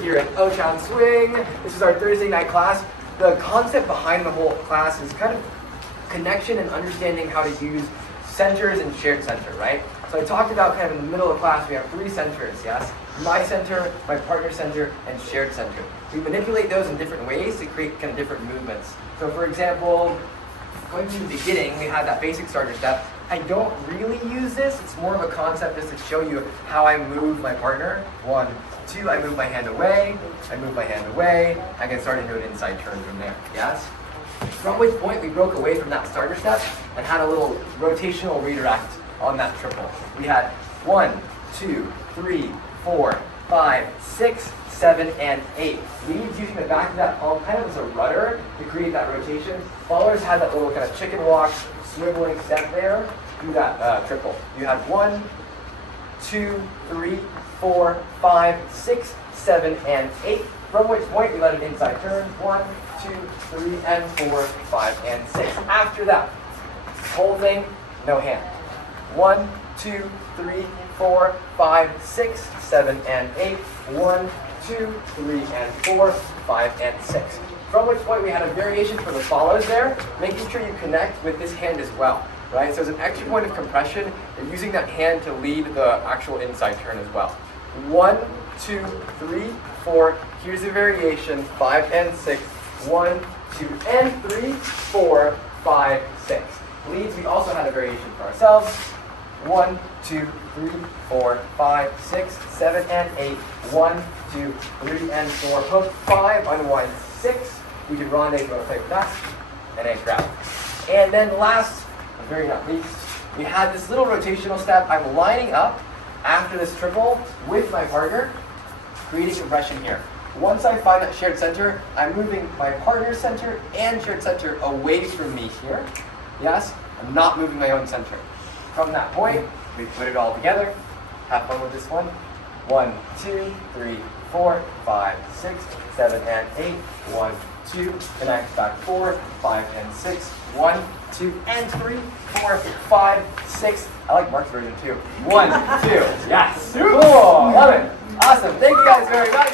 Here at Ochan Swing. This is our Thursday night class. The concept behind the whole class is kind of connection and understanding how to use centers and shared center, right? So I talked about kind of in the middle of class, we have three centers, yes? My center, my partner center, and shared center. We manipulate those in different ways to create kind of different movements. So for example, going to the beginning, we had that basic starter step. I don't really use this. It's more of a concept just to show you how I move my partner. 1, 2, I move my hand away, I move my hand away, I can start into an inside turn from there, yes? From which point we broke away from that starter step and had a little rotational redirect on that triple. We had 1, 2, 3, 4, 5, 6, 7, and 8. Leads using the back of that palm kind of as a rudder to create that rotation. Followers had that little kind of chicken walk, swiveling step there. Do that triple. You had 1, 2, 3, 4, 5, 6, 7, and 8. From which point we let an inside turn. 1, 2, 3, and 4, 5, and 6. After that, whole thing, no hand. 1, 2, 3, 4, 5, 6, 7, and 8. 1, 2, 3, and 4, 5, and 6. From which point we had a variation for the follows there, making sure you connect with this hand as well, right? So as an extra point of compression, you're using that hand to lead the actual inside turn as well. 1, 2, 3, 4. Here's the variation, 5 and 6. 1, 2, and 3, 4, 5, 6. Leads, we also had a variation for ourselves. 1, 2, 3, 4, 5, 6, 7, and 8. 1, 2, 3, and 4. Hook 5, unwind 6. We can rendezvous if you want to play with that, and then grab. And then last, but very not least, we had this little rotational step. I'm lining up after this triple with my partner, creating compression here. Once I find that shared center, I'm moving my partner's center and shared center away from me here. Yes, I'm not moving my own center. From that point, we put it all together. Have fun with this one. 1, 2, 3, 4, 5, 6, 7, and 8. 1, 2, connect back 4, 5, and 6. 1, 2, and 3, 4, 5, 6. I like Mark's version too. 1, 2. Yes. Cool. Love it. Awesome. Thank you guys very much.